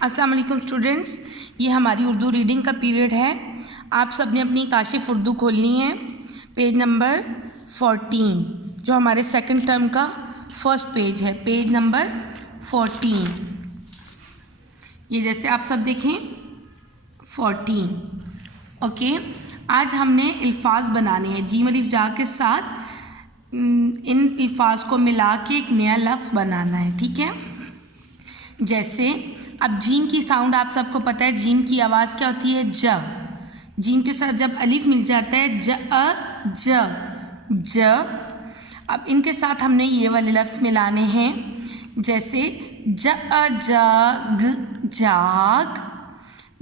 अस्सलाम वालेकुम स्टूडेंट्स, ये हमारी उर्दू रीडिंग का पीरियड है। आप सब ने अपनी काशिफ उर्दू खोलनी है, पेज नंबर 14 जो हमारे सेकंड टर्म का फर्स्ट पेज है, पेज नंबर 14। ये जैसे आप सब देखें 14। ओके, आज हमने अल्फाज बनाने हैं जीम अलिफ जा के साथ। इन अल्फाज को मिला के एक नया लफ्ज़ बनाना है, ठीक है। जैसे अब जीम की साउंड आप सबको पता है, जीम की आवाज़ क्या होती है? ज। जीम के साथ जब अलिफ मिल जाता है ज अ ज। अब इनके साथ हमने ये वाले लफ्ज़ मिलाने हैं, जैसे ज अ जाग जाग,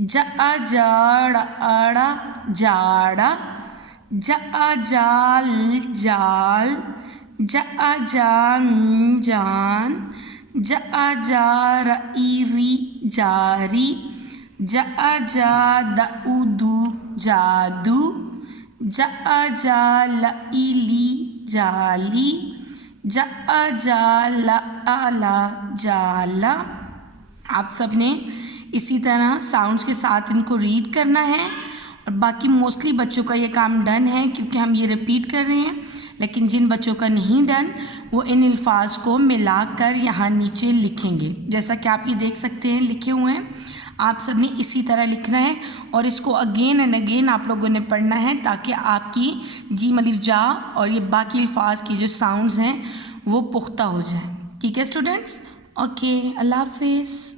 ज अ जाड़ अड़ा जाड़ा, ज अ जाल जाल, ज अ जान जान, ज अ जा री जारी, ज अ जा दू जादू, ज अ जा ली जाली, ज अ जा ला जाला। आप सब ने इसी तरह साउंड्स के साथ इनको रीड करना है और बाकी मोस्टली बच्चों का ये काम डन है क्योंकि हम ये रिपीट कर रहे हैं। लेकिन जिन बच्चों का नहीं डन वो इन अल्फाज को मिलाकर यहाँ नीचे लिखेंगे, जैसा कि आप ये देख सकते हैं लिखे हुए हैं। आप सब ने इसी तरह लिखना है और इसको अगेन एंड अगेन आप लोगों ने पढ़ना है ताकि आपकी जीम अलिफ जा और ये बाकी अल्फाज की जो साउंड्स हैं वो पुख्ता हो जाए। ठीक है स्टूडेंट्स? ओके, अल्लाह हाफिज़।